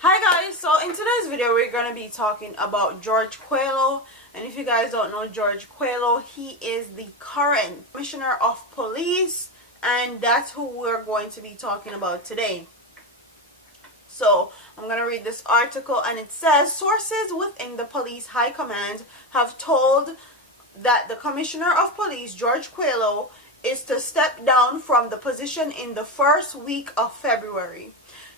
Hi guys, so in today's video we're going to be talking about George Quallo. And if you guys don't know George Quallo, he is the current Commissioner of Police, and that's who we're going to be talking about today. So I'm going to read this article, and it says, sources within the police high command have told that the Commissioner of Police, George Quallo, is to step down from the position in the first week of February.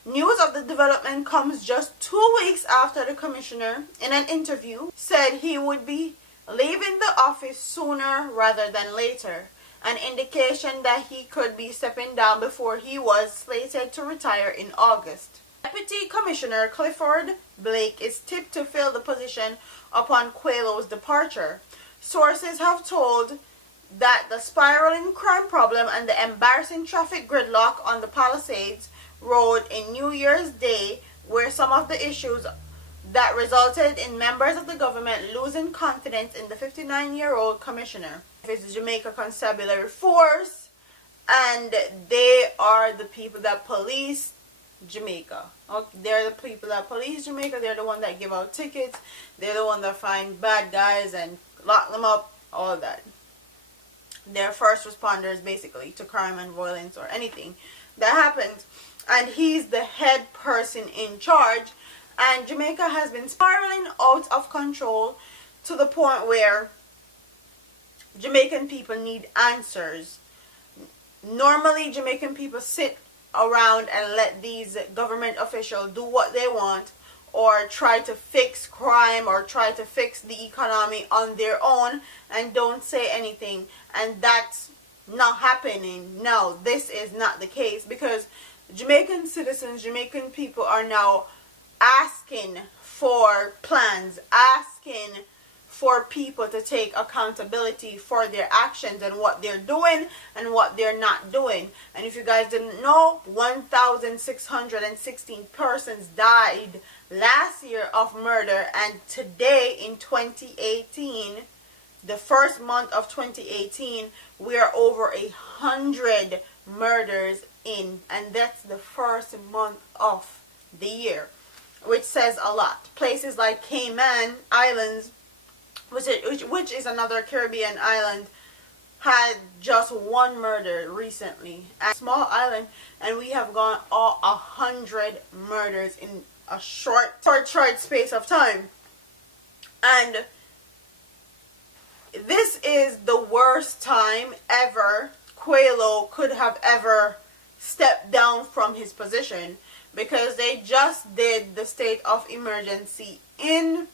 News of the development comes just 2 weeks after the commissioner, in an interview, said he would be leaving the office sooner rather than later, an indication that he could be stepping down before he was slated to retire in August. Deputy Commissioner Clifford Blake is tipped to fill the position upon Quallo's departure. Sources have told that the spiraling crime problem and the embarrassing traffic gridlock on the Palisades Road in New Year's Day were some of the issues that resulted in members of the government losing confidence in the 59-year-old commissioner. It's the Jamaica Constabulary Force, and they are the people that police Jamaica. Okay, they're the people that police Jamaica. They're the one that give out tickets. They're the one that find bad guys and lock them up, all that. They're first responders basically to crime and violence or anything that happens. And he's the head person in charge. And Jamaica has been spiraling out of control to the point where Jamaican people need answers. Normally, Jamaican people sit around and let these government officials do what they want, or try to fix crime or try to fix the economy on their own and don't say anything. And that's not happening. No, this is not the case, because Jamaican citizens, Jamaican people are now asking for plans, asking for people to take accountability for their actions and what they're doing and what they're not doing. And if you guys didn't know, 1,616 persons died last year of murder, and today in 2018, the first month of 2018, we are over 100 murders in, and that's the first month of the year, which says a lot. Places like Cayman Islands, which is another Caribbean island, had just one murder recently. A small island, and we have gone all 100 murders in a short space of time. And this is the worst time ever Quallo could have ever stepped down from his position, because they just did the state of emergency in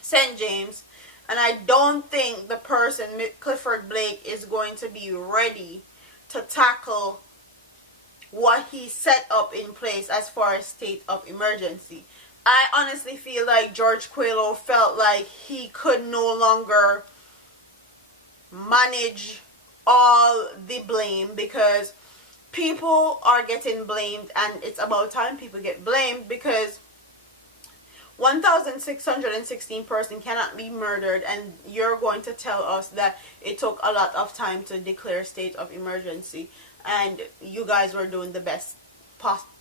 St. James, and I don't think the person, Clifford Blake, is going to be ready to tackle what he set up in place as far as state of emergency. I honestly feel like George Quallo felt like he could no longer manage all the blame, because people are getting blamed, and it's about time people get blamed, because 1,616 persons cannot be murdered, and you're going to tell us that it took a lot of time to declare state of emergency, and you guys were doing the best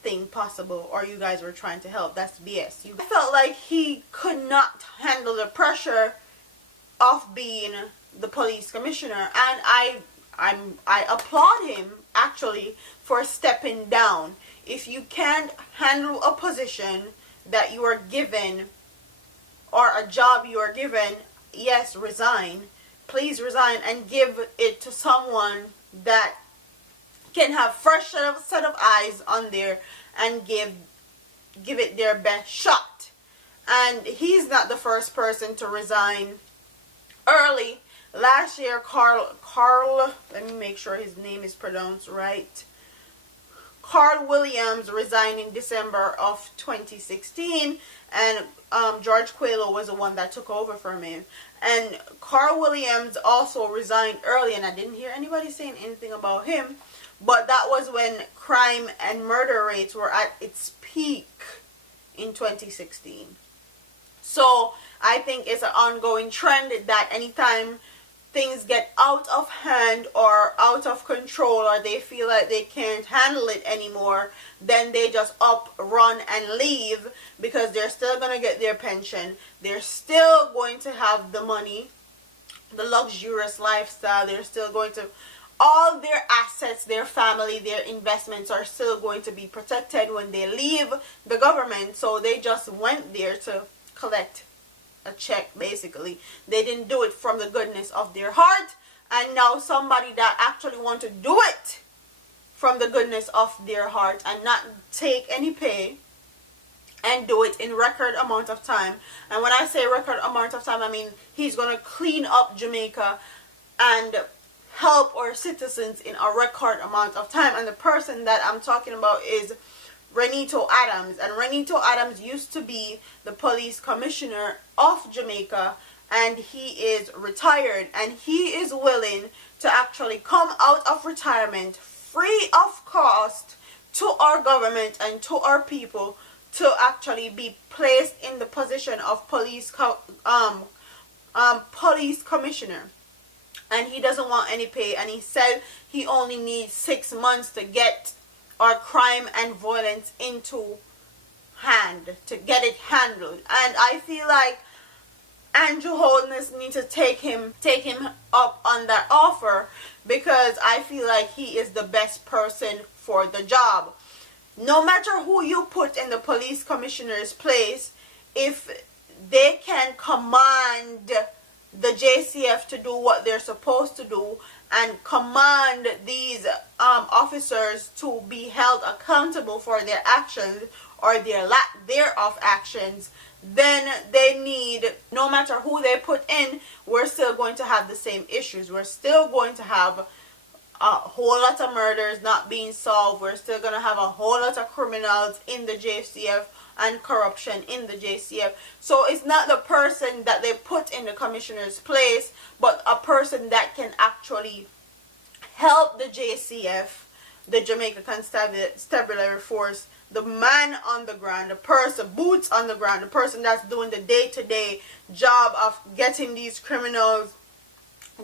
thing possible, or you guys were trying to help. That's BS. I felt like he could not handle the pressure of being the police commissioner, and I applaud him actually for stepping down. If you can't handle a position that you are given, or a job you are given, yes, resign. Please resign and give it to someone that can have fresh set of eyes on there and give it their best shot. And he's not the first person to resign early. Last year, Carl, let me make sure his name is pronounced right. Carl Williams resigned in December of 2016, and George Quallo was the one that took over from him. And Carl Williams also resigned early, and I didn't hear anybody saying anything about him, but that was when crime and murder rates were at its peak in 2016. So I think it's an ongoing trend that anytime things get out of hand or out of control, or they feel like they can't handle it anymore, then they just up, run, and leave, because they're still going to get their pension. They're still going to have the money, the luxurious lifestyle. They're still going to, all their assets, their family, their investments are still going to be protected when they leave the government. So they just went there to collect a check, basically. They didn't do it from the goodness of their heart, and now somebody that actually want to do it from the goodness of their heart and not take any pay and do it in record amount of time. And when I say record amount of time, I mean he's going to clean up Jamaica and help our citizens in a record amount of time. And the person that I'm talking about is Renato Adams. And Renato Adams used to be the police commissioner of Jamaica, and he is retired, and he is willing to actually come out of retirement free of cost to our government and to our people to actually be placed in the position of police commissioner. And he doesn't want any pay, and he said he only needs 6 months to get our crime and violence into hand, to get it handled. And I feel like Andrew Holness needs to take him up on that offer, because I feel like he is the best person for the job. No matter who you put in the police commissioner's place, if they can command the JCF to do what they're supposed to do and command these officers to be held accountable for their actions or their lack thereof actions, then they need, no matter who they put in, we're still going to have the same issues. We're still going to have a whole lot of murders not being solved. We're still going to have a whole lot of criminals in the JCF and corruption in the JCF. So it's not the person that they put in the commissioner's place, but a person that can actually help the JCF, the Jamaica Constabulary Force, the man on the ground, the person, boots on the ground, the person that's doing the day-to-day job of getting these criminals,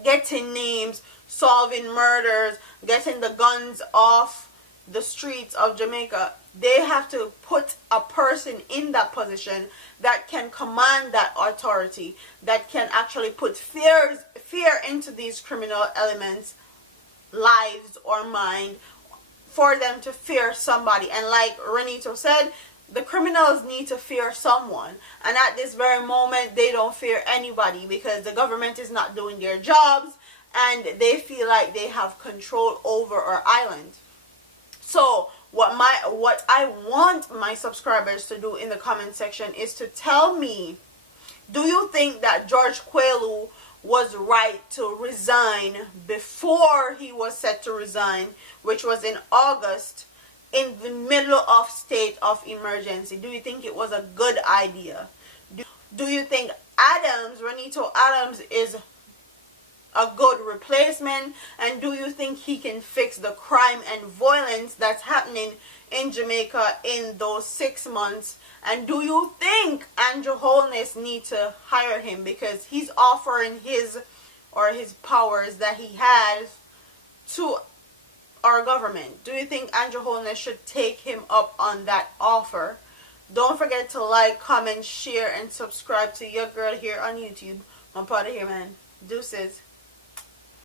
getting names, solving murders, getting the guns off the streets of Jamaica. They have to put a person in that position that can command that authority, that can actually put fear into these criminal elements' lives or mind, for them to fear somebody. And like Renato said, the criminals need to fear someone, and at this very moment they don't fear anybody, because the government is not doing their jobs and they feel like they have control over our island. So what I want my subscribers to do in the comment section is to tell me, do you think that George Quallo was right to resign before he was set to resign, which was in August, in the middle of state of emergency? Do you think it was a good idea? Do you think Renato Adams is a good replacement? And do you think he can fix the crime and violence that's happening in Jamaica in those 6 months? And do you think Andrew Holness needs to hire him, because he's offering his powers that he has to our government? Do you think Andrew Holness should take him up on that offer? Don't forget to like, comment, share, and subscribe to your girl here on YouTube. I'm proud of here, man. Deuces.